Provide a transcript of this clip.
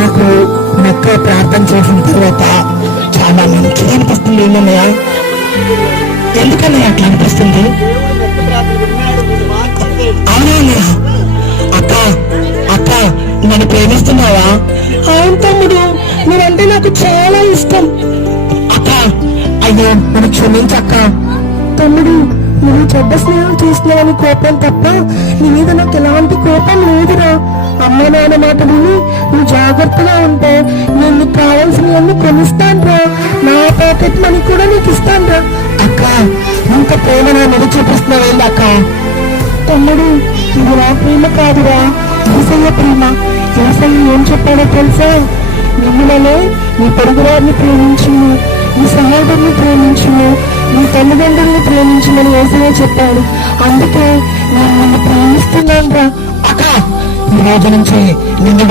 నాకు నక్క ప్రార్థన చేసిన తర్వాత చాలా మంచిగా అనిపిస్తుంది. ఏమన్నయ్య? ఎందుకన్నయ్య అట్లా అనిపిస్తుంది? అవునా అన్నయ్య? అక్క అక్క నన్ను ప్రేమిస్తున్నావా? అవును తమ్ముడు, నువ్వంటే నాకు చాలా ఇష్టం. అక్క అయ్యో నన్ను క్షమించక్క. తమ్ముడు, నువ్వు చెడ్డ స్నేహం చేస్తున్నావని కోపం తప్ప నీ మీద నాకు ఎలాంటి కోపం లేదురా. అమ్మ నాన్న మాట విని నువ్వు జాగ్రత్తగా ఉంటే నేను నీకు కావాల్సినవన్నీ కొనిస్తానురా. నా పాకెట్ మనీ కూడా నీకు ఇస్తానురా. అక్క ఇంత ప్రేమ నా మీద చూపిస్తున్నావేంది అక్క? తమ్ముడు, ఇది నా ప్రేమ కాదురా, యేసయ్య ప్రేమ. యేసయ్య ఏం చెప్పాడో తెలుసా? మిమ్మల్ని నీ పొరుగువారిని ప్రేమించును, నీ సహోదరుని ప్రేమించును, నీ తల్లిదండ్రుల్ని ప్రేమించమని యేసయ్య చెప్పాడు. అందుకే నేను నిన్ను ప్రేమిస్తున్నాను రా. అక్క ఈ రోజు నుంచి నిన్ను